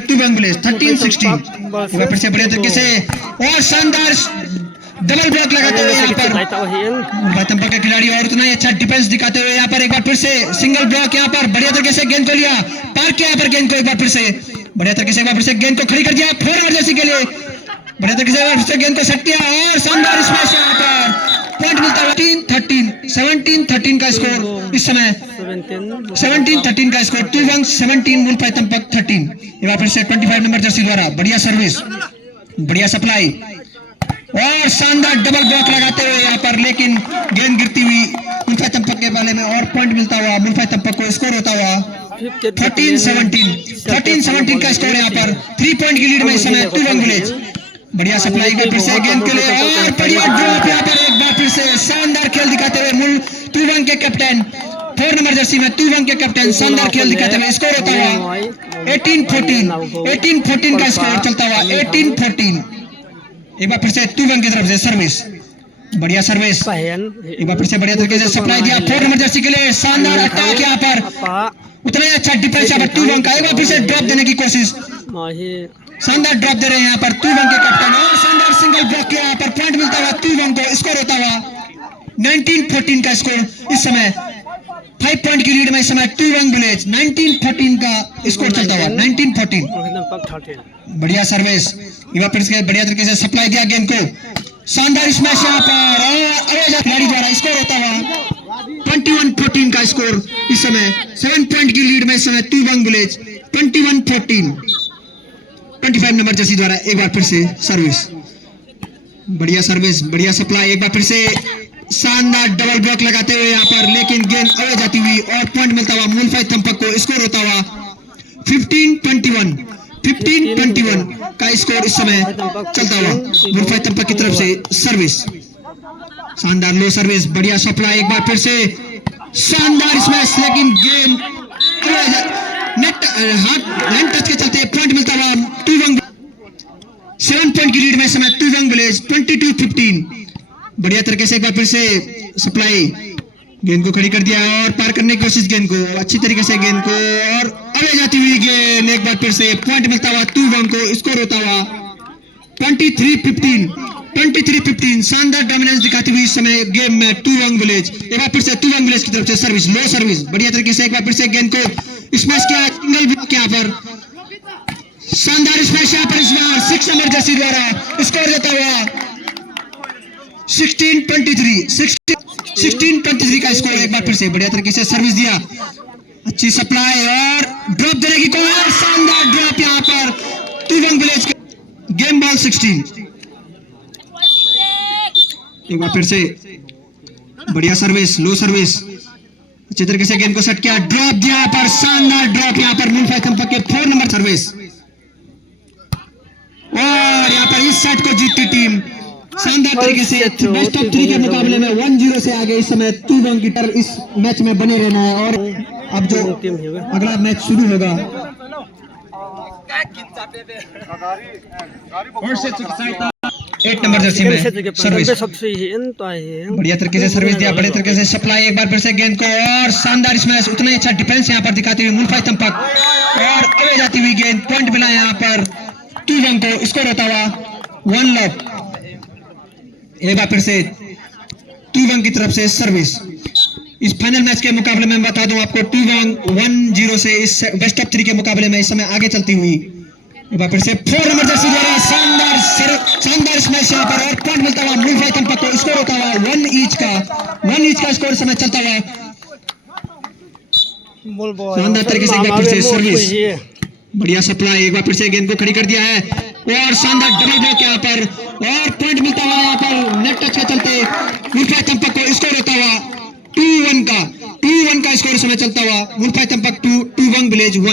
तुवंग village 13-16 फिर से बढ़िया तरीके से और शानदार डबल ब्लॉक लगाते हुए यहाँ पर भाईतंपा का खिलाड़ी और उतना ही अच्छा डिफेंस दिखाते हुए यहाँ पर एक बार फिर से सिंगल ब्लॉक यहाँ पर बढ़िया तरीके से गेंद को लिया पार किया यहाँ पर गेंद को एक बार फिर से बढ़िया तरीके से एक बार फिर से गेंद को खड़ी कर दिया 4 नंबर जर्सी के लिए बढ़िया तरीके से एक बार फिर से गेंद को सेट किया और शानदार स्मैश यहाँ पर पॉइंट मिलता है 17-13 का स्कोर इस समय 17-13 का स्कोर तुवंग 17 मूल भाईतंपक 13 एक बार फिर से 25 नंबर जर्सी द्वारा बढ़िया सर्विस बढ़िया सप्लाई और शानदार डबल ब्लॉक लगाते हुए यहाँ पर लेकिन गेंद गिरती हुई मुल्फा तंपक के वाले में और पॉइंट मिलता हुआ मुल्फा तंपक को स्कोर होता हुआ 13-17 का स्कोर यहाँ पर 3 पॉइंट की लीड में इस समय तुवंग विलेज बढ़िया सप्लाई का फिर से गेंद के लिए और बढ़िया ड्रॉप यहाँ पर एक बार फिर से शानदार खेल दिखाते हुए मूल तुवंग के कैप्टन 4 नंबर जर्सी में तुवंग के कैप्टन शानदार खेल दिखाते हुए स्कोर होता हुआ 18-14 का स्कोर चलता हुआ 18-14 एक बार फिर से तुवंग की तरफ से सर्विस बढ़िया सर्विस एक बार फिर से बढ़िया तरीके से सप्लाई दिया 4 नंबर जर्सी के लिए शानदार अटैक यहाँ पर उतना ही अच्छा डिफेंस यहाँ पर तुवंग का एक बार फिर से ड्रॉप देने की कोशिश शानदार ड्रॉप दे रहे हैं यहाँ पर तुवंग के कैप्टन और शानदार सिंगल ब्लॉक किया यहाँ पर पॉइंट मिलता हुआ तुवंग को स्कोर होता हुआ 19-14 का स्कोर इस समय 5 पॉइंट की लीड में इस समय तुवंग विलेज 19-14 का स्कोर चलता हुआ 19-14 बढ़िया सर्विस एक बार फिर से बढ़िया तरीके से सप्लाई दिया गेंद को शानदार स्मैश यहाँ पर और खिलाड़ी द्वारा स्कोर होता हुआ 21-14 का स्कोर इस समय 7 पॉइंट की लीड में इस समय तुवंग विलेज 21-14 25 नंबर जर्सी द्वारा एक बार फिर से सर्विस बढ़िया सप्लाई एक बार फिर से शानदार डबल ब्लॉक लगाते हुए यहाँ पर लेकिन गेंद अवे जाती हुई और पॉइंट मिलता हुआ मूलफाई तंपक को स्कोर होता हुआ 15-21 का स्कोर इस समय चलता हुआ मूलफाई तंपक की तरफ से सर्विस शानदार लो सर्विस बढ़िया सप्लाई एक बार फिर से शानदार स्मैश लेकिन गेंद नेट लाइन टच के चलते पॉइंट मिलता हुआ तुवंग 7 पॉइंट की लीड में समय तुवंग विलेज 22-15 बढ़िया तरीके से एक बार फिर से सप्लाई गेंद को खड़ी कर दिया और पार करने की कोशिश गेंद को अच्छी तरीके से गेंद को और अवे जाती हुई गेंद एक बार फिर से पॉइंट मिलता हुआ तुवंग को स्कोर होता हुआ 23-15 शानदार डोमिनेंस दिखाती हुई इस समय गेम में तुवंग विलेज एक बार फिर से तुवंग विलेज की तरफ से सर्विस लो सर्विस बढ़िया तरीके से एक बार फिर से गेंद को स्मैश किया सिंगल ब्लॉक यहाँ पर शानदार स्मैश यहाँ पर इस बार 6 नंबर जर्सी द्वारा स्कोर देता हुआ 16-23 का स्कोर एक बार फिर से बढ़िया तरीके से सर्विस दिया अच्छी सप्लाई और ड्रॉप देने की कोशिश शानदार ड्रॉप यहाँ पर तुवंग विलेज के गेम बॉल 16 एक बार फिर से बढ़िया सर्विस लो सर्विस अच्छे तरीके से गेंद को सेट किया ड्रॉप दिया पर शानदार ड्रॉप यहाँ पर मूलफाई तंपक के 4 नंबर सर्विस और यहाँ पर इस सेट को जीतती टीम शानदार तरीके से बेस्ट ऑफ 3 के मुकाबले में 1-0 से आगे इस समय तुवंग की तरफ इस मैच में बने रहना है और अब जो अगला मैच शुरू होगा एट नंबर जर्सी में सर्विस बढ़िया तरीके से सर्विस दिया बढ़िया तरीके से सप्लाई एक बार फिर से गेंद को और शानदार स्मैश उतना ही अच्छा डिफेंस यहाँ पर दिखाती हुई मूलफाई तंपक और अवे जाती हुई गेंद पॉइंट मिला यहाँ पर तुवंग को स्कोर होता हुआ 1 लॉक एक बार फिर से तुवंग की तरफ से सर्विस इस फाइनल मैच के मुकाबले में बता दूं आपको तुवंग 1-0 से इस बेस्ट ऑफ 3 के मुकाबले में इस समय आगे चलती हुई एक बार फिर से 4 नंबर जर्सी द्वारा शानदार स्मैश यहाँ पर और पॉइंट मिलता हुआ मूलफाई तंपक को स्कोर होता हुआ 1 ईच का स्कोर समय चलता हुआ शानदार तरीके से एक बार फिर से सर्विस बढ़िया सप्लाई एक बार फिर से गेंद को खड़ी कर दिया है और शानदार डबल ब्लॉक यहाँ पर और पॉइंट मिलता हुआ यहाँ पर नेट टच के चलते मूलफाई तंपक को स्कोर होता हुआ 2-1 का स्कोर समय चलता हुआ मूलफाई तंपक 2 तुवंग विलेज 1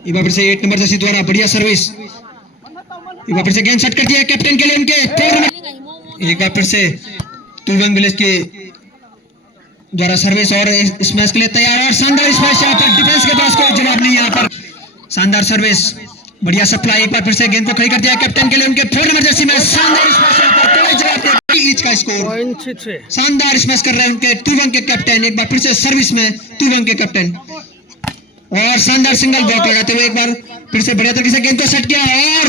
एक बार फिर से 8 नंबर जर्सी द्वारा बढ़िया सर्विस एक बार फिर से गेंद सेट कर दिया कैप्टन के लिए उनके 4 नंबर एक बार फिर से तुवंग विलेज के द्वारा सर्विस और इस मैच के लिए तैयार और शानदार स्मैश यहाँ पर डिफेंस के पास कोई जवाब नहीं यहाँ पर शानदार सर्विस बढ़िया सप्लाई एक बार फिर से गेंद को खड़ी कर दिया कैप्टन के लिए उनके 4 नंबर जर्सी में शानदार स्मैश यहाँ पर कोई जवाब नहीं ईच का स्कोर शानदार स्मैश कर रहे हैं उनके तुवंग के कैप्टन एक बार फिर से सर्विस में तुवंग के कैप्टन और शानदार सिंगल ब्लॉक लगाते हुए एक बार फिर से बढ़िया तरीके से गेंद को सेट किया और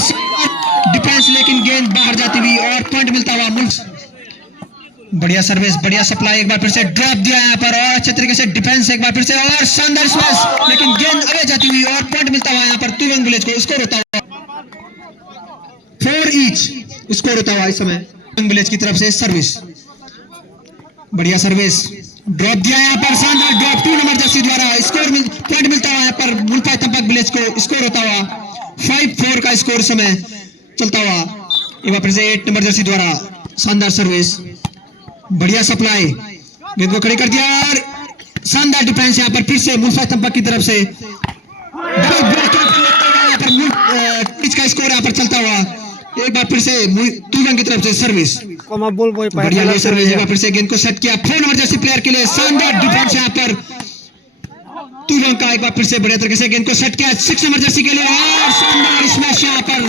डिफेंस, लेकिन गेंद बाहर जाती हुई और पॉइंट मिलता हुआ मुल्क। बढ़िया सर्विस, बढ़िया सप्लाई, एक बार फिर से ड्रॉप दिया यहाँ पर और अच्छे तरीके से डिफेंस, एक बार फिर से और शानदार स्मैश, लेकिन गेंद अवे जाती हुई और पॉइंट मिलता हुआ यहाँ पर तुवंग विलेज को। स्कोर होता हुआ 4 ईच स्कोर होता हुआ इस समय तुवंग विलेज की तरफ से। सर्विस, बढ़िया सर्विस, ड्रॉप दिया यहाँ पर, शानदार ड्रॉप 2 नंबर जर्सी द्वारा। स्कोर पॉइंट मिलता हुआ यहाँ पर मुल्फाई तंपक विलेज को। स्कोर होता हुआ 5-4 का स्कोर समय चलता हुआ। एक बार फिर से 8 नंबर जर्सी द्वारा शानदार सर्विस, बढ़िया सप्लाई, गेंद को खड़ी कर दिया और शानदार डिफेंस यहाँ पर फिर से मुल्फाई तंपक की तरफ से। डबल ब्लॉक यहाँ पर पिच का स्कोर यहाँ पर चलता हुआ। एक बार फिर से तुवंग की तरफ से सर्विस, बढ़िया लो सर्विस, एक बार फिर से गेंद को सेट किया 4 नंबर जर्सी प्लेयर के लिए। शानदार डिफेंस यहाँ पर तुवंग का, एक बार फिर से बढ़िया तरीके से गेंद को सेट किया 6 नंबर जर्सी के लिए और शानदार स्मैश यहाँ पर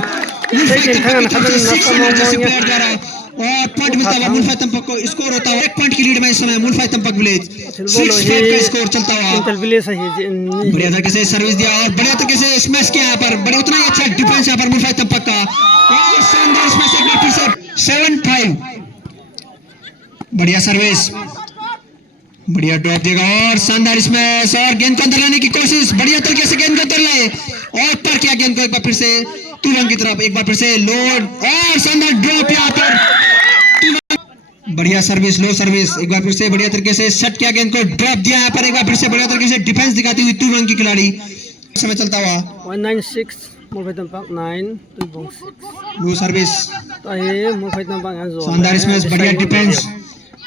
मुल्फाई तंपक की तरफ से 6 नंबर जर्सी प्लेयर द्वारा और पॉइंट मिलता हुआ मुल्फाई तंपक को। स्कोर होता हुआ 1 पॉइंट की लीड में इस समय मुल्फाई तंपक विलेज। 6-5 का स्कोर चलता हुआ। बढ़िया तरीके से सर्विस दिया और बढ़िया तरीके से स्मैश किया यहाँ पर, बड़े उतना ही अच्छा डिफेंस यहाँ पर मुल्फाई तंपक का और शानदार स्मैश, एक बार फिर से 7-5। बढ़िया सर्विस, बढ़िया ड्रॉप देगा और शानदार स्मैश और गेंद को अंदर लाने की कोशिश, बढ़िया तरीके से गेंद को अंदर लाए और पर किया गेंद को एक बार फिर से तुवंग की तरफ। एक बार फिर से लोड और शानदार ड्रॉप यहाँ पर, बढ़िया सर्विस, लो सर्विस, एक बार फिर से बढ़िया तरीके से सेट किया गेंद को, ड्रॉप दिया यहाँ पर, एक बार फिर से बढ़िया तरीके से डिफेंस दिखाती हुई तुवंग की खिलाड़ी। समय चलता हुआ 196 मुल्फाई तंपक 9 तुवंग 6। लो सर्विस, मुल्फाई तंपक शानदार स्मैश, बढ़िया डिफेंस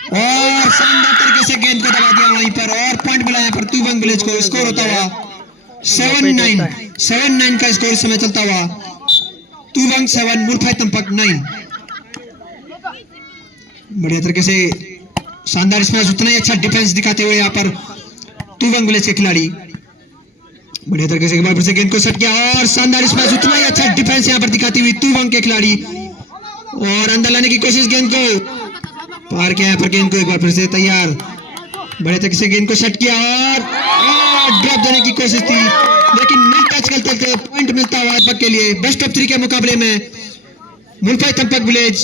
और शानदार तरीके से गेंद को दबा दिया वहीं पर और पॉइंट मिला यहाँ पर तुवंग विलेज को। स्कोर होता हुआ 7-9 का स्कोर समय चलता हुआ। तुवंग 7 मुल्फाई तंपक 9। बढ़िया तरीके से शानदार स्मैश, उतना ही अच्छा डिफेंस दिखाते हुए यहाँ पर तुवंग विलेज के खिलाड़ी। बढ़िया तरीके से एक बार फिर से गेंद को सेट किया और शानदार स्मैश, उतना ही अच्छा डिफेंस यहाँ पर दिखाती हुई तुवंग के खिलाड़ी और अंदर लाने की कोशिश, गेंद को पार किया यहाँ पर, गेंद को एक बार फिर से तैयार, बढ़िया तरीके से गेंद को सेट किया और ड्रॉप देने की कोशिश थी, लेकिन नेट टच करते पॉइंट मिलता हुआ तंपक के लिए। बेस्ट ऑफ 3 के मुकाबले में मुल्फाई तंपक विलेज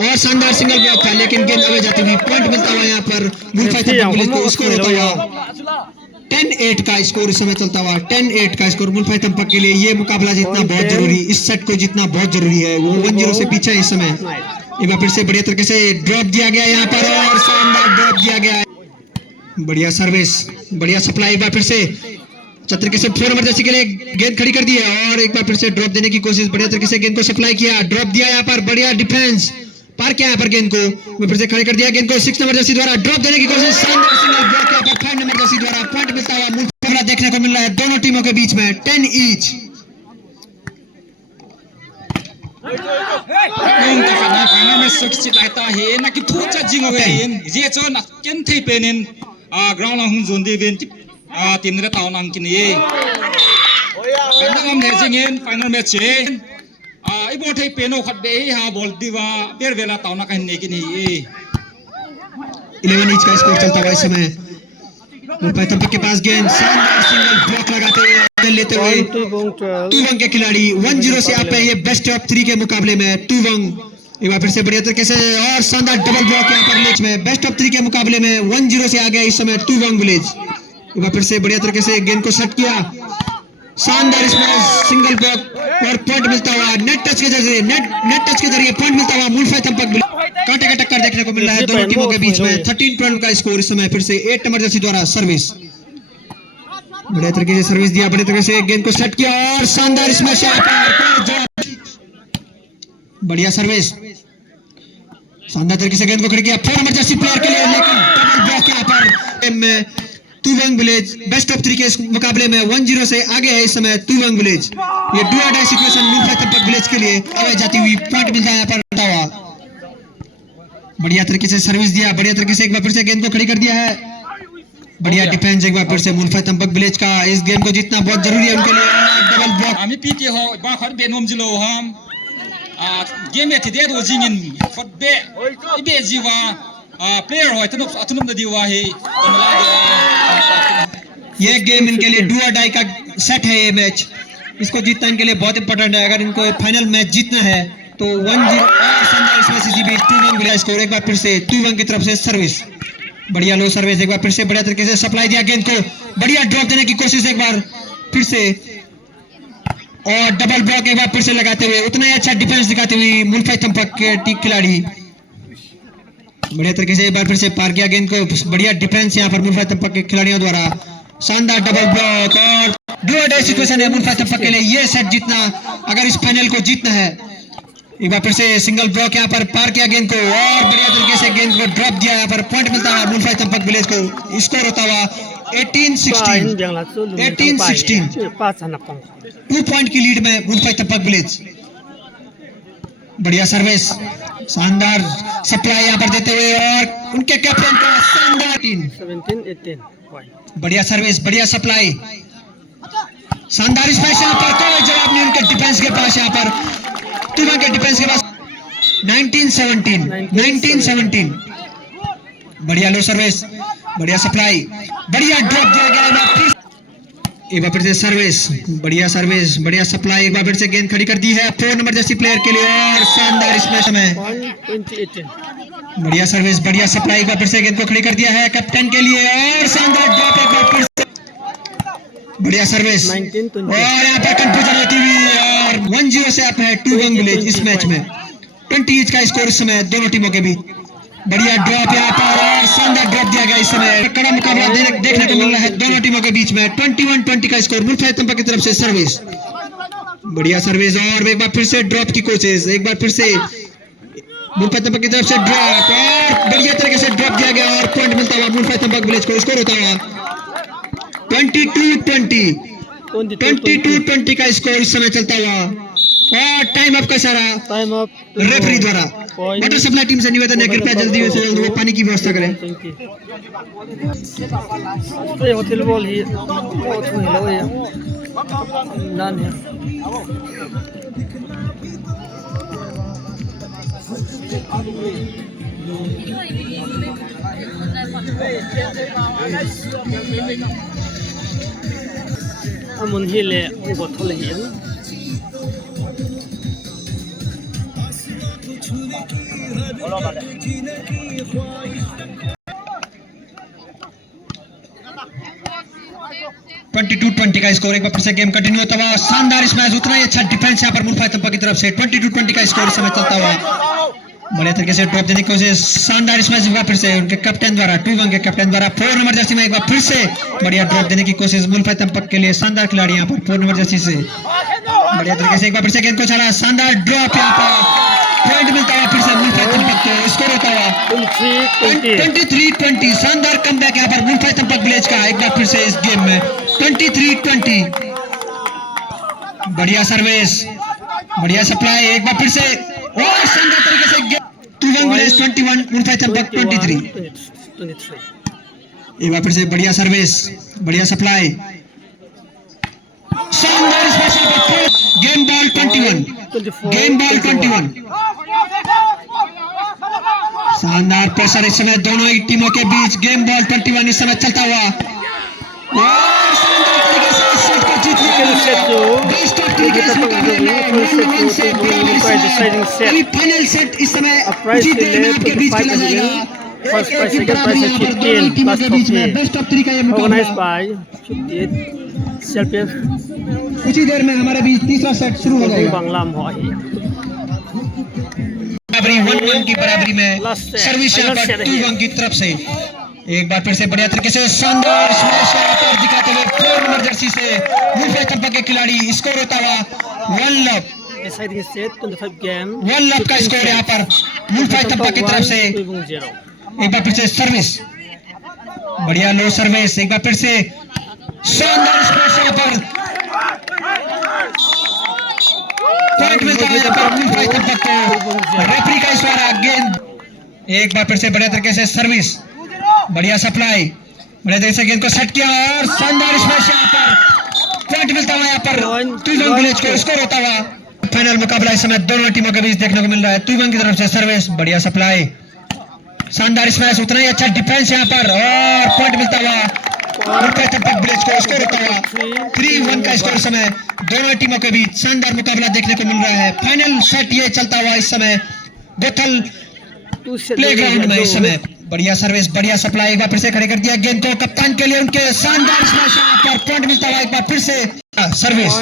और शानदार सिंगल ब्लॉक था, लेकिन गेंद अवे जाती हुई पॉइंट मिलता हुआ यहाँ पर मुल्फाई तंपक विलेज को। स्कोर होता हुआ 10-8 का स्कोर इस समय चलता हुआ। 10-8 का स्कोर मुल्फाई तंपक के लिए। ये मुकाबला जीतना बहुत जरूरी, इस सेट को जीतना बहुत जरूरी है। वो 1-0 से पीछे इस समय। एक बार फिर से बढ़िया तरीके से ड्रॉप दिया गया यहाँ पर और शानदार ड्रॉप दिया गया, बढ़िया सर्विस, बढ़िया सप्लाई, एक बार फिर से तरीके से 4 नंबर जर्सी के लिए गेंद खड़ी कर दी है और एक बार फिर से ड्रॉप देने की कोशिश, बढ़िया तरीके से गेंद को सप्लाई किया, ड्रॉप दिया यहाँ पर, बढ़िया डिफेंस, पार किया यहाँ पर गेंद को, फिर से खड़ी कर दिया गेंद को 6 नंबर जर्सी द्वारा, ड्रॉप देने की कोशिश, शानदार सिंगल ब्लॉक यहाँ पर 5 नंबर जर्सी द्वारा। पॉइंट मिलता हुआ मुकाबला देखने को मिल रहा है दोनों टीमों के बीच में 10 ईच। फाइनल में सक्सेस लाता है ना कि थोड़ा सा जिंग हो गया ये जो ना किन थे पेनिन ग्राउंड हम जोन दे बेन टीम रे टाउन अंक नहीं बंदा हम ले जिंगे फाइनल मैच है इबो थे पेनो खत दे हाँ बोल दीवा पेर वेला टाउन का नहीं कि नहीं 11 इंच का स्कोर चलता हुआ इस समय। मुल्फाई तंपक के पास गेंद, शानदार सिंगल ब्लॉक लगाते हुए लेते हुए तुवंग के खिलाड़ी 1-0 से आप है ये बेस्ट ऑफ 3 के मुकाबले में। तुवंग एक बार फिर से बढ़िया तरीके से और शानदार डबल ब्लॉक यहाँ पर मैच में बेस्ट ऑफ 3 के मुकाबले में 1-0 से आ गया इस समय तुवंग विलेज। एक बार फिर से बढ़िया तरीके से गेंद को सेट किया, शानदार इसमें सिंगल ब्लॉक और पॉइंट मिलता हुआ नेट टच के जरिए पॉइंट मिलता हुआ मुल्फाई तंपक कांटे का टक्कर देखने को मिल रहा है दोनों टीमों के बीच में। 13-12 का स्कोर इस समय। फिर से 8 नंबर जर्सी द्वारा सर्विस, बढ़िया तरीके से सर्विस दिया, बढ़िया तरीके से गेंद को सेट किया और शानदार इसमें बढ़िया सर्विस, शानदार तरीके से गेंद को खड़ी किया 4 नंबर जर्सी प्लेयर के लिए, लेकिन डबल ब्लॉक यहाँ पर तुवंग विलेज बेस्ट ऑफ 3 के इस मुकाबले में 1-0 से आगे है इस समय तुवंग विलेज। ये डू और डाई सिचुएशन मुल्फाई तंपक विलेज के लिए आगे जाती हुई पॉइंट मिलता है यहाँ पर। बढ़िया तरीके से सर्विस दिया, बढ़िया तरीके से एक बार फिर से गेंद को खड़ी कर दिया है, बढ़िया डिफेंस एक बार फिर से मुल्फाई तंपक विलेज का। इस गेम को जीतना बहुत जरूरी है उनके लिए। डबल ब्लॉक आमी पीके हो बाखर बेनोम जिलो हम गेम में थे दो जिंगिन फटबे इबे जीवा प्लेयर हो अतनुम द दीवा है। ये गेम इनके लिए डू और डाई का सेट है ये मैच, इसको जीतना इनके लिए बहुत इंपॉर्टेंट है। अगर इनको फाइनल मैच जीतना है तो 1-0 और शानदार इसमें सीजीबी 2-1 मिला स्कोर। एक बार फिर से 2-1 की तरफ से सर्विस, बढ़िया लो सर्विस, एक बार फिर से बढ़िया तरीके से सप्लाई दिया गेंद को, बढ़िया ड्रॉप देने की कोशिश एक बार फिर से, और डबल ब्लॉक एक बार फिर से लगाते हुए, उतना ही अच्छा डिफेंस दिखाते हुए मुल्फाई तंपक के टीम खिलाड़ी बढ़िया तरीके से एक बार फिर से पार किया गेंद को, बढ़िया डिफेंस यहाँ पर मुल्फाई तंपक के खिलाड़ियों द्वारा, शानदार डबल ब्लॉक और डू और डाई सिचुएशन है मुल्फाई तंपक के लिए ये सेट जीतना, अगर इस फाइनल को जीतना है। एक बार फिर से सिंगल ब्लॉक यहाँ पर पार किया गेंद को और बढ़िया तरीके से गेंद को ड्रॉप दिया, यहाँ पर पॉइंट मिलता है मुल्फाई तंपक विलेज को, स्कोर होता हुआ 18-16 2 पॉइंट की लीड में मुल्फाई तंपक विलेज। बढ़िया सर्विस, शानदार सप्लाई यहाँ पर देते हुए और उनके कैप्टन का शानदार 17-18 बढ़िया सर्विस, बढ़िया सप्लाई, शानदार स्मैश, यहाँ पर कोई जवाब नहीं उनके डिफेंस के पास, यहाँ पर तुमा के डिफेंस के पास 19-17 बढ़िया लो सर्विस, बढ़िया सप्लाई, बढ़िया ड्रॉप दिया गया, एक बार फिर से सर्विस, बढ़िया सप्लाई, एक बार फिर से गेंद खड़ी कर दी है 4 नंबर जर्सी प्लेयर के लिए और शानदार स्मैश में बढ़िया सर्विस, बढ़िया सप्लाई, एक बार फिर से गेंद को खड़ी कर दिया है कैप्टन के लिए और शानदार ड्रॉप, एक बार फिर से बढ़िया सर्विस, और यहाँ पर कंफ्यूजन होती हुई और 1-0 से आप है 2-1 विलेज इस मैच में, 20 ईच का स्कोर इस समय दोनों टीमों के बीच। बढ़िया ड्रॉप यहाँ पर और शानदार ड्रॉप दिया गया, इस समय कड़ा मुकाबला देखने को मिल रहा है दोनों टीमों के बीच में। 21-20 का स्कोर मुल्फाई तंपक की तरफ से सर्विस, बढ़िया सर्विस और एक बार फिर से ड्रॉप की कोशिश, एक बार फिर से मुल्फाई तंपक की तरफ से ड्रॉप और बढ़िया तरीके से ड्रॉप दिया गया और पॉइंट मिलता हुआ मुल्फाई तंपक विलेज को, स्कोर होता हुआ 22-20 का स्कोर इस समय चलता हुआ और टाइम अप का इशारा रेफरी द्वारा। वाटर सप्लाई टीम से निवेदन है कृपया जल्दी से जल्दी वो पानी की व्यवस्था करें। होटल बॉल ही बहुत हेलो है नान है amun hile botol hian 22-20 का स्कोर, एक बार फिर से गेम कंटिन्यू होता हुआ, शानदार स्मैश, उतना ही अच्छा डिफेंस यहाँ पर मुल्फाई तंपक की तरफ से 22-20 का स्कोर इस समय चलता हुआ, बढ़िया तरीके से ड्रॉप देने की कोशिश, शानदार स्मैश एक बार फिर से उनके कैप्टन द्वारा 2-1 के कैप्टन द्वारा 4 नंबर जर्सी में एक बार फिर से बढ़िया ड्रॉप देने की कोशिश मुल्फाई तंपक के लिए, शानदार खिलाड़ी यहाँ पर 4 नंबर जर्सी से बढ़िया तरीके से एक बार फिर से गेंद को चला, शानदार ड्रॉप यहाँ पर पॉइंट मिलता है फिर से मुल्फाई तंपक को, स्कोर होता हुआ 23-20 शानदार कमबैक यहाँ पर मुल्फाई तंपक विलेज का, एक बार फिर से इस गेम में 23-20 बढ़िया सर्विस, बढ़िया सप्लाई, एक बार फिर से और शानदार तरीके से 2-1 विलेज 21 मुल्फाई तंपक 23 एक बार फिर से बढ़िया सर्विस, बढ़िया सप्लाई, शानदार स्पेशल गेम बॉल 21 शानदार प्रेशर इस समय दोनों ही टीमों के बीच, गेम बॉल 21 इस समय चलता हुआ और शानदार तरीके से इस सेट को जीत लिया, बेस्ट ऑफ तरीके से मुकाबले में अभी फाइनल सेट इस समय कुछ देर में आपके बीच खेला जाएगा, first prize second prize है 15 plus trophy बेस्ट ऑफ तरीका ये मुकाबला organized by 58 CLPF कुछ ही देर में हमारे बीच तीसरा सेट शुरू हो जाएगा। बांग्ला में बराबरी 1-1 की बराबरी में सर्विस यहाँ पर 2-1 की तरफ से, एक बार फिर से बढ़िया तरीके से शानदार स्मैश पर दिखाते हुए 4 नंबर जर्सी से मुल्फाई तंपक के खिलाड़ी, स्कोर होता हुआ 1 love deciding set 25 game 1 love का स्कोर यहाँ पर मुल्फाई तंपक की तरफ से। एक बार फिर से सर्विस, बढ़िया लो सर्विस, एक बार फिर से शानदार स्मैश यहाँ पर पॉइंट मिलता है यहाँ पर मुल्फाई तंपक को, रेफरी का इशारा, गेंद एक बार फिर से बढ़िया तरीके से सर्विस, बढ़िया सप्लाई, बढ़िया तरीके से गेंद को सेट किया और शानदार स्मैश यहाँ पर पॉइंट मिलता हुआ यहाँ पर 2-1 विलेज को, स्कोर होता हुआ। फाइनल मुकाबला इस समय दोनों टीमों के बीच देखने को मिल रहा है, 2-1 की तरफ से सर्विस, बढ़िया सप्लाई, शानदार स्मैश, उतना ही अच्छा डिफेंस यहाँ पर और पॉइंट मिलता हुआ मुल्फाय तंपक विलेज को स्कोर होता हुआ 3-1 का स्कोर समय दोनों टीमों के बीच शानदार मुकाबला देखने को मिल रहा है। फाइनल सेट ये चलता हुआ इस समय गोथल प्लेग्राउंड में इस समय बढ़िया सर्विस बढ़िया सप्लाई, एक बार फिर से खड़े कर दिया गेंद को कप्तान के लिए, उनके शानदार स्मैश यहाँ पर पॉइंट मिलता हुआ। एक बार फिर से सर्विस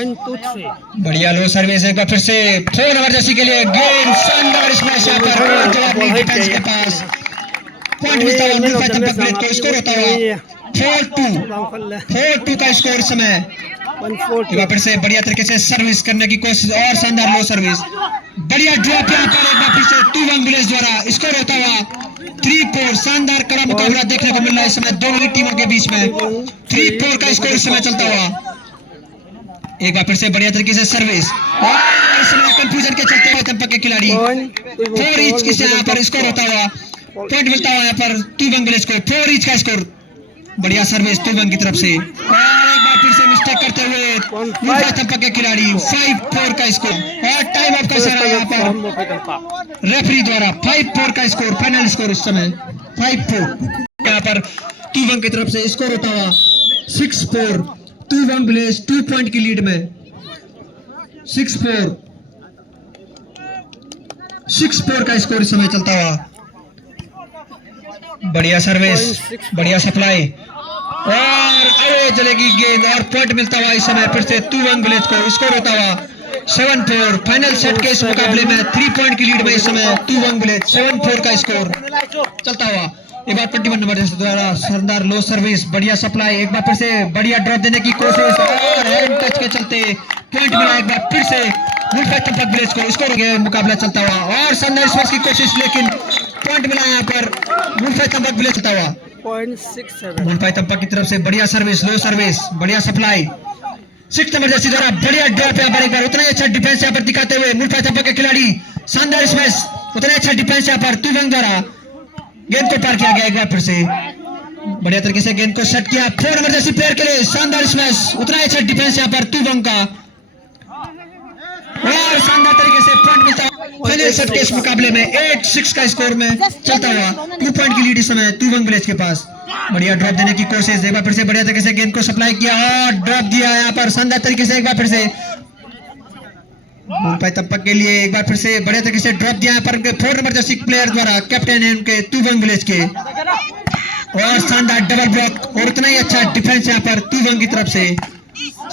बढ़िया लो सर्विस, एक बार फिर से 4 नंबर जर्सी के लिए गेंद शानदार स्मैश यहाँ पर जवाब नहीं डिफेंस के पास पॉइंट मिलता हुआ। मुल्फाय तंपक विलेज को स्कोर होता हुआ 4-2 का स्कोर समय। एक बार फिर से बढ़िया तरीके से सर्विस करने की कोशिश और शानदार लो सर्विस, बढ़िया ड्रॉप यहाँ पर एक बार फिर से तुवंग विलेज द्वारा स्कोर होता हुआ 3-4। शानदार कड़ा मुकाबला देखने को मिल रहा है इस समय दोनों ही टीमों के बीच में 3-4 का स्कोर इस समय चलता हुआ। एक बार फिर से बढ़िया तरीके से सर्विस और इस समय कंफ्यूजन के चलते हुए तंपक के खिलाड़ी 4 इंच किसे यहाँ पर स्कोर होता हुआ पॉइंट मिलता हुआ यहाँ पर तुवंग विलेज को 4 इंच का स्कोर। बढ़िया सर्विस तुवंग की तरफ से और एक बार फिर से मिस्टेक करते हुए मुल्फाय तंपक के खिलाड़ी 5-4 का स्कोर और टाइम ऑफ का इशारा यहाँ पर रेफरी द्वारा 5-4 का स्कोर। फाइनल स्कोर इस समय 5-4 यहाँ पर तुवंग की तरफ से स्कोर होता हुआ 6-4। तुवंग विलेज 2 पॉइंट की लीड में 6-4 का स्कोर इस समय चलता हुआ। बढ़िया सर्विस बढ़िया सप्लाई और अरे चलेगी गेंद और पॉइंट मिलता हुआ इस समय फिर से तुवंग विलेज को स्कोर होता हुआ 7-4। फाइनल सेट के इस मुकाबले में 3 पॉइंट की लीड में इस समय तुवंग विलेज 7-4 का स्कोर चलता हुआ। एक बार 21 नंबर द्वारा शानदार लो सर्विस बढ़िया सप्लाई, एक बार फिर से बढ़िया ड्रॉप देने की कोशिश और हैंड टच के चलते पॉइंट मिला। एक बार फिर से मुल्फाय तंपक विलेज को स्कोर हो गया, मुकाबला चलता हुआ और शानदार स्मैश की कोशिश लेकिन पॉइंट मिला यहाँ पर मुल्फाय तंपक विलेज चलता हुआ। मुल्फाय तंपक की तरफ से बढ़िया सर्विस लो सर्विस बढ़िया सप्लाई 6 नंबर जर्सी द्वारा बढ़िया ड्रॉप यहाँ पर एक बार उतना ही अच्छा डिफेंस यहाँ पर दिखाते हुए मुल्फाय तंपक के खिलाड़ी शानदार स्मैश उतना अच्छा डिफेंस यहाँ पर तुवंग द्वारा गेंद को पार किया गया। एक बार फिर से बढ़िया तरीके से गेंद को सेट किया 4 नंबर जर्सी प्लेयर के लिए शानदार स्मैश उतना अच्छा डिफेंस यहाँ पर तुवंग का और शानदार तरीके से पॉइंट मिलता है। फाइनल सेट के इस मुकाबले में 8-6 का स्कोर में चलता हुआ 2 पॉइंट की लीड इस समय तुवंग विलेज के पास। बढ़िया ड्रॉप देने की कोशिश, एक बार फिर से बढ़िया तरीके से गेंद को सप्लाई किया और ड्रॉप दिया यहाँ पर शानदार तरीके से। एक बार फिर से मुल्फाय तंपक के लिए एक बार फिर से बढ़िया तरीके से ड्रॉप दिया यहाँ पर उनके 4 नंबर जर्सी प्लेयर द्वारा कैप्टन है उनके तुवंग विलेज के और शानदार डबल ब्लॉक और उतना ही अच्छा डिफेंस यहाँ पर तुवंग की तरफ से।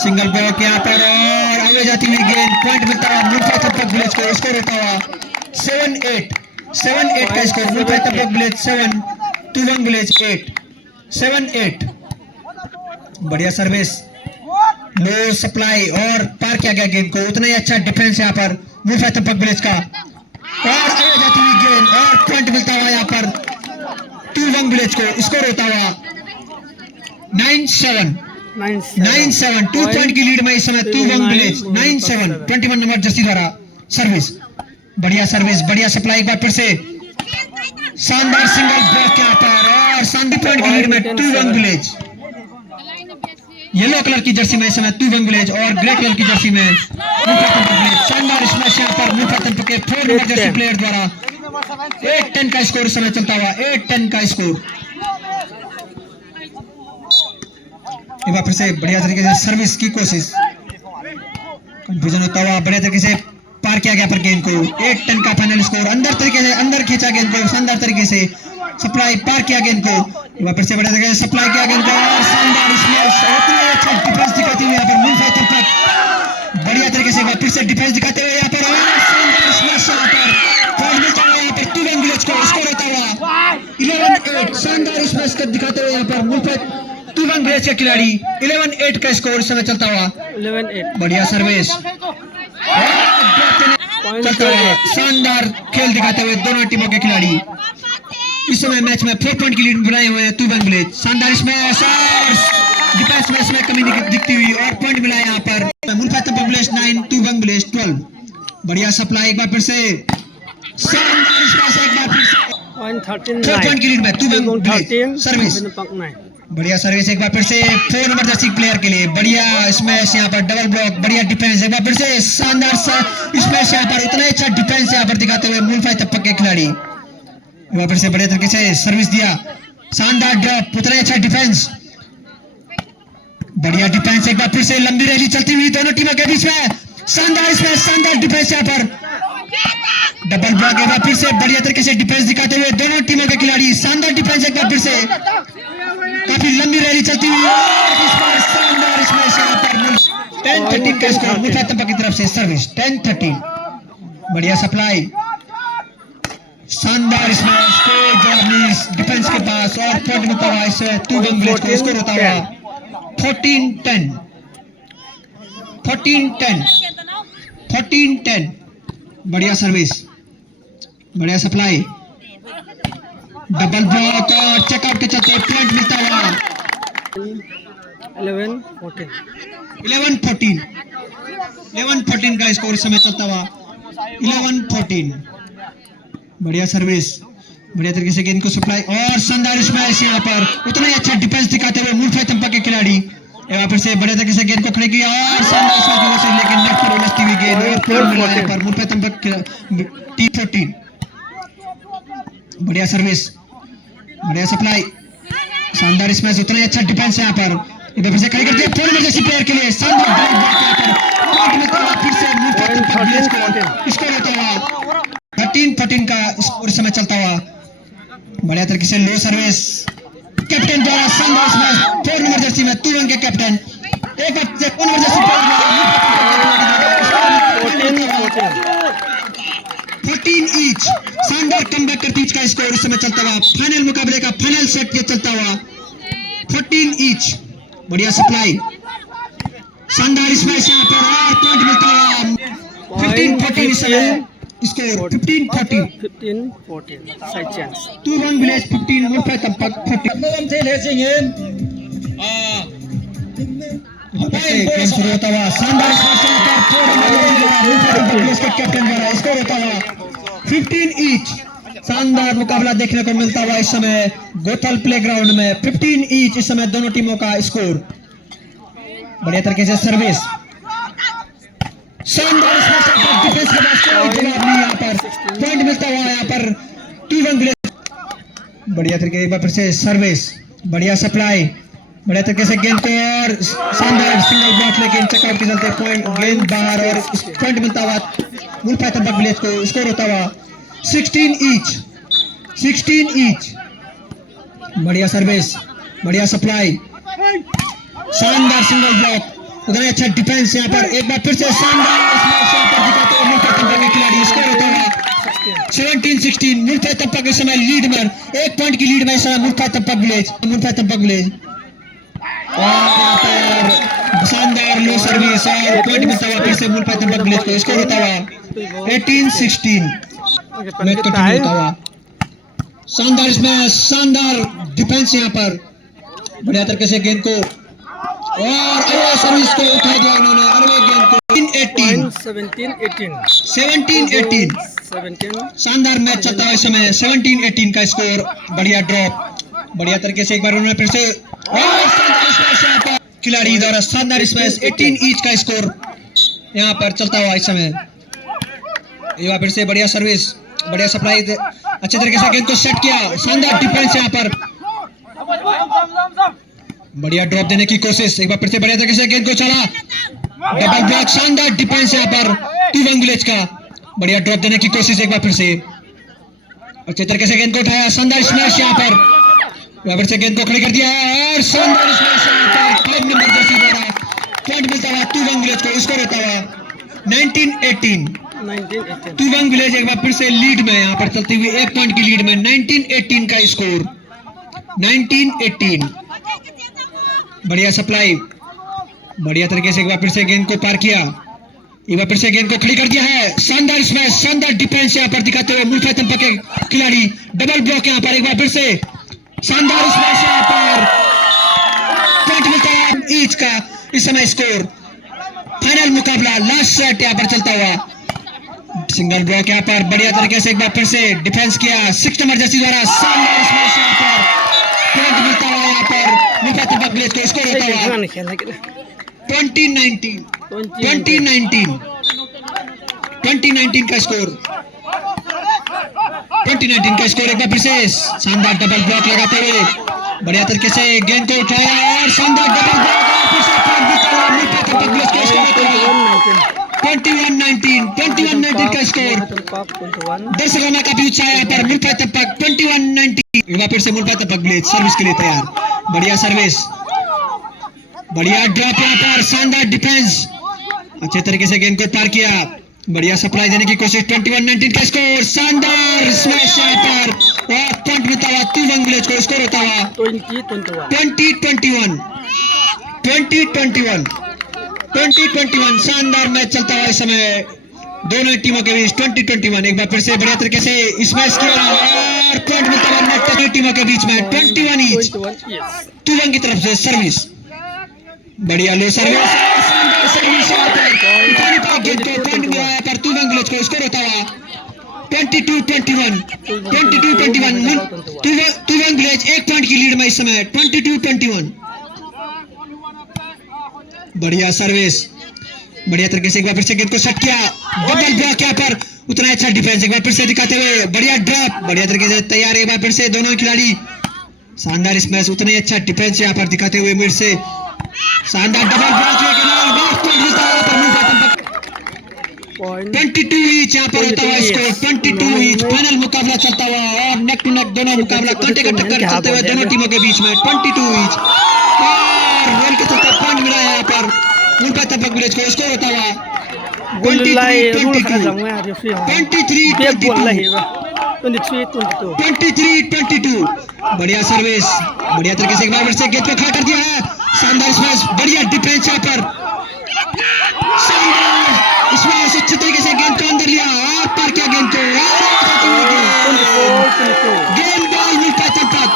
सिंगल ब्लॉक यहाँ पर और आगे जाती हुई गेंद पॉइंट मिलता हुआ मुल्फाय तंपक विलेज को स्कोर होता हुआ 7-8 का स्कोर। मुल्फाय तंपक विलेज 7 तुवंग विलेज 8 7-8। बढ़िया सर्विस लो सप्लाई और पार किया गया गेंद को, उतना ही अच्छा डिफेंस यहाँ पर मुल्फाय तंपक विलेज का और आगे जाती हुई गेंद और पॉइंट मिलता हुआ यहाँ पर तुवंग विलेज को स्कोर होता हुआ 9-7 2 पॉइंट की लीड में इस समय तुवंग विलेज 9-7 21 नंबर जर्सी द्वारा सर्विस बढ़िया सप्लाई। एक बार फिर से शानदार सिंगल ब्लॉक यहाँ पर और शानदार पॉइंट की लीड में तुवंग विलेज। येलो कलर की जर्सी में इस समय तुवंग विलेज और ग्रे कलर की जर्सी में मुल्फाय तंपक विलेज। शानदार स्मैश यहाँ पर मुल्फाय तंपक के 4 नंबर जर्सी प्लेयर द्वारा 8-10 का स्कोर इस समय चलता हुआ 8-10 का स्कोर। एक बार फिर से बढ़िया तरीके से सर्विस की कोशिश, कंफ्यूजन होता हुआ बढ़िया तरीके से पार किया गया पर गेंद को 8-10 का फाइनल स्कोर। अंदर खींचा गेंद को शानदार तरीके से सप्लाई पार किया गेंद को। एक बार फिर से बढ़िया तरीके से सप्लाई किया गेंद को और शानदार स्मैश अच्छा डिफेंस दिखाते हुए यहाँ पर मुल्फाय तंपक बढ़िया तरीके से एक बार फिर से डिफेंस दिखाते हुए यहाँ पर शानदार स्मैश यहाँ पर पॉइंट मिलता हुआ यहाँ पर तुवंग विलेज को स्कोर होता हुआ 11-8। शानदार स्मैश दिखाते हुए यहाँ पर मुल्फाय तुवंग विलेज के खिलाड़ी 11-8 का स्कोर इस समय चलता हुआ 11-8। बढ़िया सर्विस चलता हुआ शानदार खेल दिखाते हुए दोनों टीमों के खिलाड़ी इस समय मैच में 4 पॉइंट की लीड बनाए हुए हैं तुवंग विलेज। शानदार स्मैश और डिफेंस में इसमें कमी दिखती हुई और पॉइंट मिला यहाँ पर मुल्फाय तंपक विलेज 9 तुवंग विलेज 12। बढ़िया सप्लाई एक बार फिर से शानदार स्मैश एक बार फिर से 4 पॉइंट की लीड में तुवंग विलेज सर्विस बढ़िया सर्विस। एक बार फिर से 4 नंबर जर्सी प्लेयर के लिए बढ़िया स्मैश यहाँ पर डबल ब्लॉक बढ़िया डिफेंस। एक बार फिर से शानदार स्मैश यहाँ पर उतना अच्छा डिफेंस यहाँ पर दिखाते हुए मुल्फाय तंपक के खिलाड़ी। एक बार फिर से बढ़िया तरीके से सर्विस दिया शानदार ड्रॉप उतना अच्छा डिफेंस बढ़िया डिफेंस, एक बार फिर से लंबी रैली चलती हुई दोनों टीमों के बीच में, शानदार इसमें शानदार डिफेंस यहाँ पर, डबल ब्लॉक एक बार फिर से बढ़िया तरीके से डिफेंस दिखाते हुए दोनों टीमों के खिलाड़ी, शानदार डिफेंस एक बार फिर से, काफी लंबी रैली चलती हुई शानदार इसमें यहाँ पर 10-13 का स्कोर मुल्तान तंबा की तरफ से सर्विस 10-13, बढ़िया सप्लाई, शानदार इसमें स्कोर डिफेंस के पास और पॉइंट मिलता हुआ इससे टू बंगलेश को स्कोर होता हुआ 14-10, बढ़िया सर्विस, बढ़िया सप्लाई, डबल ब्लॉक और चेकआउट के चलते पॉइंट मिलता हुआ 11-14 का स्कोर इस समय चलता हुआ 11-14, बढ़िया सर्विस, बढ़िया तरीके से गेंद को सप्लाई और शानदार स्मैश यहाँ पर, उतना ही अच्छा डिफेंस दिखाते हुए मुल्तान तंबा के खिलाड़ी, यहाँ पर से बढ़िया तरीके से गेंद को खड़े किया और शानदार स्मैश, लेकिन नेट पर उलझती हुई गेंद और पॉइंट मिला यहाँ पर मुल्तान तंबा T14, बढ़िया सर्विस, बढ़िया सप्लाई, शानदार स्मैश, उतना ही अच्छा डिफेंस यहाँ पर, इधर फिर से खड़ी कर दिया फोर इमरजेंसी प्लेयर के लिए, शानदार ब्लॉक फिर से मुल्तान तंबा स्कोर होता हुआ 13-14 का स्कोर समय चलता हुआ, बढ़िया तरीके से लो सर्विस, कैप्टन द्वारा शानदार स्मैश, 4 नंबर जर्सी में तुरंत के कैप्टन, एक बार 4 नंबर जर्सी 14 ईच, शानदार कमबैक करती का स्कोर इस समय चलता हुआ, फाइनल मुकाबले का फाइनल सेट ये चलता हुआ 14 ईच, बढ़िया सप्लाई, शानदार स्मैश यहाँ पर और पॉइंट मिलता हुआ 15-14 इस समय स्कोर 15-14 साइड चांस 2-1 विलेज 15 मुल्तान तंबा 14 शुरू होता हुआ, शानदार कैप्टन द्वारा स्कोर होता हुआ 15 ईच, शानदार मुकाबला देखने को मिलता हुआ इस समय गोथल प्लेग्राउंड में 15 ईच इस समय दोनों टीमों का स्कोर, बढ़िया तरीके से सर्विस, शानदार डिफेंस के बाद कोई जवाब नहीं, यहाँ पर पॉइंट मिलता हुआ यहाँ पर 2-1 विलेज, बढ़िया तरीके एक बार फिर से सर्विस, बढ़िया सप्लाई, बढ़िया तरीके से गेंद को और शानदार सिंगल ब्लॉक, लेकिन चेकआउट के चलते पॉइंट गेंद बाहर और पॉइंट मिलता हुआ मुल्तान तंबा विलेज को, स्कोर होता हुआ 16 ईच, बढ़िया सर्विस, बढ़िया सप्लाई, शानदार सिंगल ब्लॉक, उधर अच्छा डिफेंस यहाँ पर, एक बार फिर से शानदार दिखाते हुए मुल्तान तंबा के खिलाड़ी, स्कोर होता हुआ 17-16, मुल्तान तंबा के समय लीड में, 1 पॉइंट की लीड में इस समय मुल्तान तंबा विलेज शानदार लो सर्विस और पॉइंट मिलता हुआ फिर से मुल्तान तंबा विलेज को, स्कोर होता हुआ 18-16, मैच कंटिन्यू होता हुआ, शानदार इसमें शानदार डिफेंस यहाँ पर, बढ़िया तरीके से गेंद को और अगला सर्विस को उठा दिया उन्होंने, अगले गेंद को 17-18, शानदार मैच चलता है इस समय 17-18 का स्कोर, बढ़िया ड्रॉप, बढ़िया तरीके से एक बार उन्होंने फिर से खिलाड़ी द्वारा शानदार स्मैश 18 ईच का स्कोर यहाँ पर चलता हुआ इस समय, एक बार फिर से बढ़िया सर्विस, बढ़िया सप्लाई, अच्छे तरीके से गेंद को सेट किया, शानदार डिफेंस यहाँ पर, बढ़िया ड्रॉप देने की कोशिश, एक बार फिर से बढ़िया तरीके से गेंद को चला, डबल ब्लॉक, शानदार डिफेंस यहाँ पर 2-1 विलेज का, बढ़िया ड्रॉप देने की कोशिश, एक बार फिर से अच्छे तरीके से गेंद को उठाया, शानदार स्मैश यहाँ पर, फिर से गेंद को खड़ी कर दिया और शानदार स्मैश यहाँ पर 5 नंबर जर्सी द्वारा पॉइंट मिलता हुआ 2-1 विलेज को, स्कोर होता हुआ 19-18, 2-1 विलेज एक बार फिर से लीड में, यहाँ पर चलती हुई 1 पॉइंट की लीड में 19-18 का स्कोर, 19-18, बढ़िया सप्लाई, बढ़िया तरीके से एक बार फिर से गेंद को पार किया, एक बार फिर से गेंद को खड़ी कर दिया है, शानदार स्मैश, शानदार डिफेंस यहाँ पर दिखाते हुए मुल्तान तंबा के खिलाड़ी, डबल ब्लॉक यहाँ पर, एक बार फिर से शानदार स्मैश यहाँ पर, पॉइंट मिलता है ईच का इस समय स्कोर, फाइनल मुकाबला लास्ट सेट यहाँ पर चलता हुआ, सिंगल ब्लॉक यहाँ पर, बढ़िया तरीके से एक बार फिर से डिफेंस किया 6 नंबर जर्सी द्वारा, शानदार स्मैश यहाँ पर, पॉइंट मिलता हुआ यहाँ पर मुल्तान तंबा विलेज को, स्कोर होता हुआ 2019 का स्कोर, 2019 का स्कोर, एक बार फिर से शानदार डबल ब्लॉक लगाते हुए बढ़िया तरीके से गेंद को उठाया और शानदार डबल ब्लॉक, फिर से पॉइंट जीता हुआ मुल्क तब तक स्कोर होता है 21-19 का स्कोर। दर्शकों ने काफी उत्साह यहाँ पर मुल्क तब तक 21-19। एक बार फिर से मुल्क तब तक ब्लेज सर्विस के लिए तैयार, बढ़िया सर्विस, बढ़िया ड्रॉप यहाँ पर, शानदार डिफेंस, अच्छे तरीके से गेंद को पार किया, बढ़िया सप्लाई देने की कोशिश। 21-19 का स्कोर, शानदार स्मैश यहाँ पर और पॉइंट मिलता हुआ तुवंग विलेज को स्कोर होता हुआ 20-21 शानदार मैच चलता हुआ इस समय दोनों टीमों के बीच। 20-21 एक बार फिर से बढ़िया तरीके से स्मैश किया और पॉइंट मिलता हुआ नेट टीमों के बीच में 21 ईच। तुवंग की तरफ से सर्विस, बढ़िया लो सर्विस, शानदार सर्विस यहाँ पर उठाने पर गेंद को पॉइंट मिला यहाँ पर तुवंग विलेज को स्कोर होता हुआ 22-21 तुवंग विलेज 1 पॉइंट की लीड में इस समय 22-21। बढ़िया सर्विस, बढ़िया तरीके से एक बार फिर से गेंद को सेट किया, डबल ब्लॉक यहाँ पर, उतना अच्छा डिफेंस एक बार फिर से दिखाते हुए, बढ़िया ड्रॉप, बढ़िया तरीके से तैयार एक बार फिर से दोनों खिलाड़ी, शानदार स्मैश, उतने अच्छा डिफेंस यहाँ पर दिखाते हुए मिड से शानदार डबल ब्लॉक के नाल 22 ईच यहाँ पर होता हुआ स्कोर 22 ईच। फाइनल मुकाबला चलता हुआ और नेक टू नेक दोनों मुकाबला कांटे का टक्कर चलते हुए दोनों टीमों के बीच में 22 ईच और रन के चलते पॉइंट मिला है यहाँ पर मुल्क तब विलेज को स्कोर होता हुआ 23-22। बढ़िया सर्विस, बढ़िया तरीके से एक बार फिर से गेंद को खड़ा कर दिया है, शानदार स्मैश, बढ़िया डिफेंस यहाँ पर, शानदार स्मैश, अच्छी तरीके से गेंद को अंदर लिया और पार किया गेंद को, गेंद बॉल मिलता तब तक,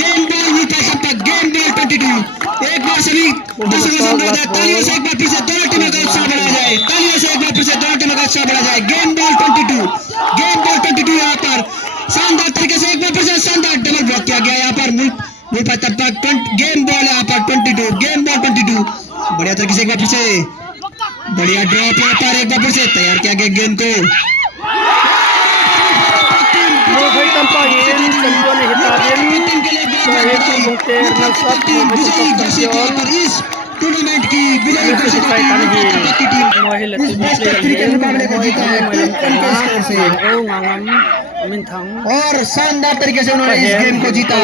गेंद बॉल मिलता तब तक, गेंद बॉल 22। एक बार सभी दर्शकों से अनुरोध है, तालियों से एक बार फिर से दोनों टीमों का उत्साह बढ़ाया जाए, तालियों से एक बार फिर से दोनों टीमों का उत्साह बढ़ाया जाए। गेंद बॉल 22 यहाँ पर शानदार तरीके से एक बार फिर से शानदार डबल ब्लॉक किया गया यहाँ पर मुल्क तब तक गेम बॉल यहाँ पर 22, गेम बॉल 22। बढ़िया तरीके से एक बार फिर से बढ़िया ड्रॉप यहाँ पर एक बार फिर से तैयार किया गया गेंद को, इस टूर्नामेंट की विजयी घोषित की टीम क्रिकेट मुकाबले को जीता है और शानदार तरीके से उन्होंने इस गेम को जीता।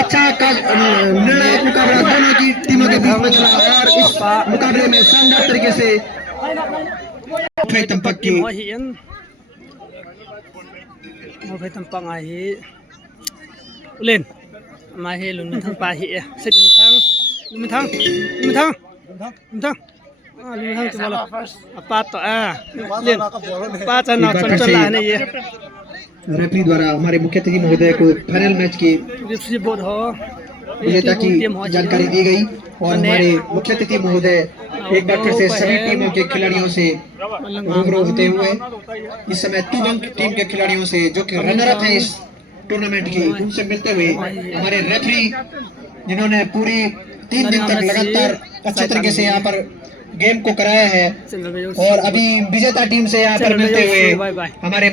अच्छा निर्णायक मुकाबला दोनों की टीमों के बीच में चला और इस मुकाबले में शानदार तरीके से तंपक की lên mà he lùn thang pa he sẽ đến thang lùn thang tu bola apa to lên pa chân nào chân là này ये रेफरी द्वारा हमारे मुख्य अतिथि महोदय को फाइनल मैच की रिफ्री बोर्ड हो विजेता की जानकारी दी गई और हमारे मुख्य अतिथि महोदय एक बार फिर से सभी टीमों के खिलाड़ियों से रूबरू होते हुए इस समय तुवंग टीम के खिलाड़ियों से जो कि रनर अप है इस टूर्नामेंट की, उनसे मिलते हुए हमारे रेफरी जिन्होंने पूरी 3 दिन तक लगातार अच्छे तरीके से यहाँ पर गेम को कराया है और अभी विजेता टीम से यहाँ पर मिलते हुए हमारे